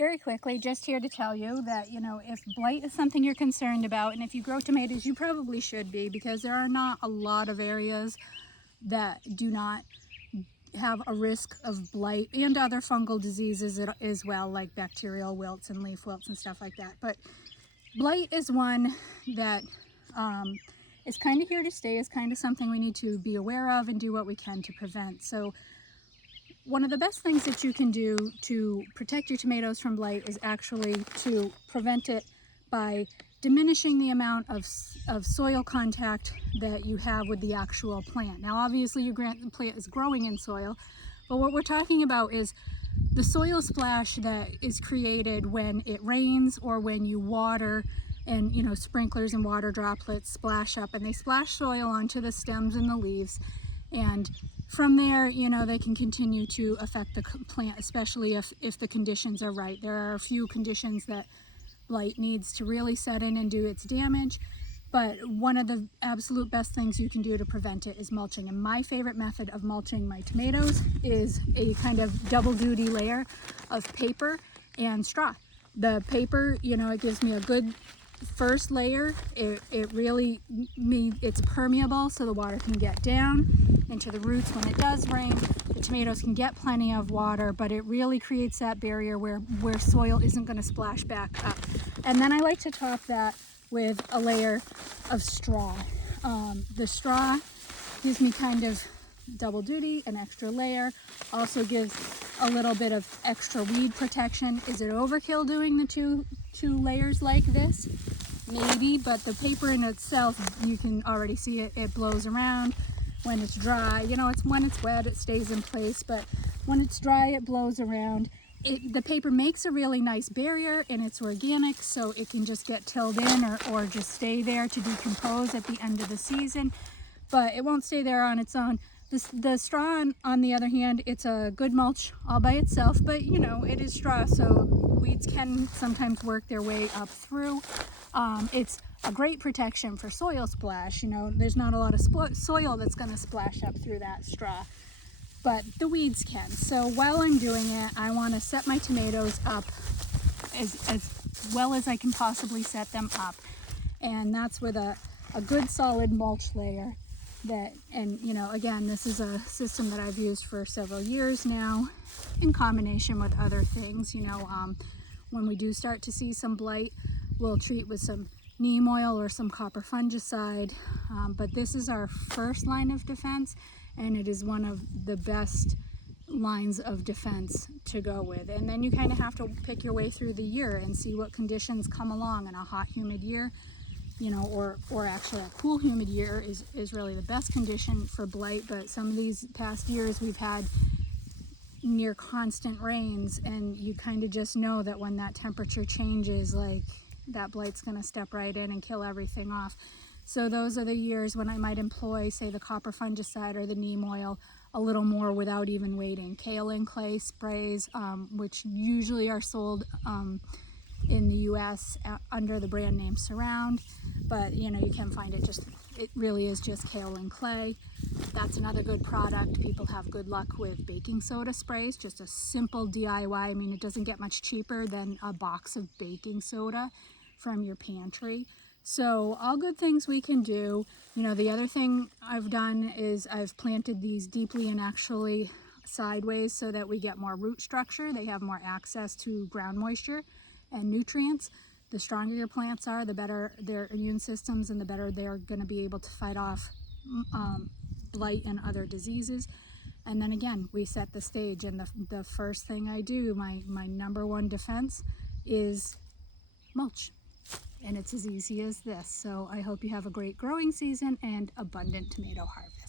Very quickly, just here to tell you that, if blight is something you're concerned about, and if you grow tomatoes, you probably should be, because there are not a lot of areas that do not have a risk of blight and other fungal diseases as well, like bacterial wilts and leaf wilts and stuff like that. But blight is one that is kind of here to stay, is kind of something we need to be aware of and do what we can to prevent. So one of the best things that you can do to protect your tomatoes from blight is actually to prevent it by diminishing the amount of soil contact that you have with the actual plant. Now obviously your plant is growing in soil, but what we're talking about is the soil splash that is created when it rains or when you water, and sprinklers and water droplets splash up and they splash soil onto the stems and the leaves, and from there they can continue to affect the plant, especially if the conditions are right. There are a few conditions that blight needs to really set in and do its damage, but one of the absolute best things you can do to prevent it is mulching. And my favorite method of mulching my tomatoes is a kind of double duty layer of paper and straw. The paper, it gives me a good first layer. It's permeable, so the water can get down into the roots when it does rain. The tomatoes can get plenty of water, but it really creates that barrier where soil isn't going to splash back up. And then I like to top that with a layer of straw. The straw gives me kind of double duty, an extra layer, also gives a little bit of extra weed protection. Is it overkill doing the two layers like this? Maybe, but the paper in itself, you can already see it blows around. When it's dry, when it's wet it stays in place, but when it's dry it blows around. The paper makes a really nice barrier, and it's organic, so it can just get tilled in or just stay there to decompose at the end of the season, but it won't stay there on its own. The straw, on the other hand, it's a good mulch all by itself, but it is straw, so weeds can sometimes work their way up through. It's a great protection for soil splash. There's not a lot of soil that's going to splash up through that straw, but the weeds can. So while I'm doing it, I want to set my tomatoes up as well as I can possibly set them up, and that's with a good solid mulch layer. Again, this is a system that I've used for several years now in combination with other things. When we do start to see some blight, we'll treat with some neem oil or some copper fungicide, but this is our first line of defense, and it is one of the best lines of defense to go with. And then you kind of have to pick your way through the year and see what conditions come along. In a hot, humid year, or actually a cool, humid year is really the best condition for blight. But some of these past years we've had near constant rains, and you kind of just know that when that temperature changes, like, that blight's going to step right in and kill everything off. So those are the years when I might employ, say, the copper fungicide or the neem oil a little more without even waiting. Kale and clay sprays, which usually are sold in the US under the brand name Surround, but you can find it really is just kale and clay. That's another good product. People have good luck with baking soda sprays, just a simple DIY. I mean, it doesn't get much cheaper than a box of baking soda from your pantry. So all good things we can do. The other thing I've done is I've planted these deeply and actually sideways so that we get more root structure. They have more access to ground moisture and nutrients. The stronger your plants are, the better their immune systems, and the better they're going to be able to fight off blight and other diseases. And then again, we set the stage, and the first thing I do, my number one defense, is mulch. And it's as easy as this. So I hope you have a great growing season and abundant tomato harvest.